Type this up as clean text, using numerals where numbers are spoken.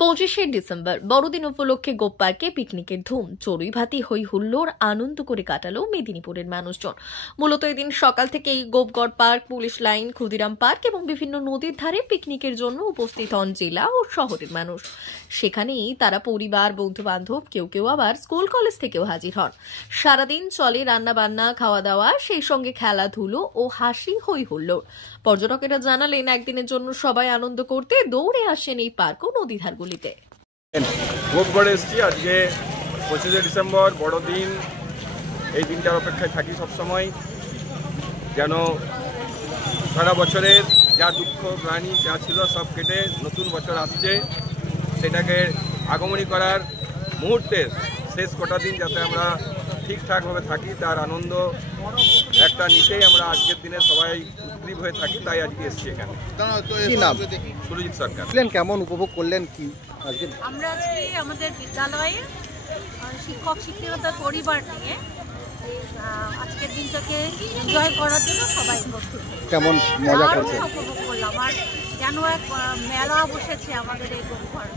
25শে December বড়দিন উপলক্ষে গোপ পার্কে পিকনিকের ধুম, চড়ুই ভাতি হই হুল্লোড় আনন্দ করে কাটালো মেদিনীপুরের মানুষজন। মূলত এদিন সকাল থেকেই Gopegarh park, police line, Khudiram park এবং বিভিন্ন নদীর ধারে পিকনিকের জন্য উপস্থিত হন জেলা ও শহরের মানুষ। সেখানেই তারা পরিবার, বন্ধু বান্ধব, কেউ কেউ আবার স্কুল কলেজ থেকেও হাজির হন। সারাদিন চলে রান্না বান্না, খাওয়া দাওয়া, সেই সঙ্গে খেলাধুলো ও হাসি হই হুল্লোড়। পর্যটকেরা জানালেন, একদিনের জন্য সবাই আনন্দ করতে দৌড়ে আসেন এই পার্ক ও নদী ধারগুলিতে। গোপগড়ে এসেছি আজকে 25শে ডিসেম্বর বড়দিন। এই দিনটার অপেক্ষায় থাকি সবসময়, যেন সারা বছরের যা দুঃখ গ্লানি যা ছিল সব কেটে নতুন বছর আসছে, সেটাকে আগমনী করার মুহূর্তের শেষ কটা দিন যাতে আমরা ঠিকঠাকভাবে থাকি, তার আনন্দ একটা নিতেই আমরা আজকের দিনে সবাই উদ্গ্রীব হয়ে থাকি। তাই আজকে এসেছি এখানে। কি নাম? সুরজিৎ সরকার। কেমন উপভোগ করলেন কি আজকে? আমরা আজকে আমাদের বিদ্যালয়ে শিক্ষক শিক্ষিকাদের পরিবার নিয়ে আজকের দিনটাকে এনজয় করার জন্য সবাই উপস্থিত। কেমন মজা করছেন? উপভোগ করলাম। আর যেন এক মেলা বসেছে আমাদের এই গোপগড়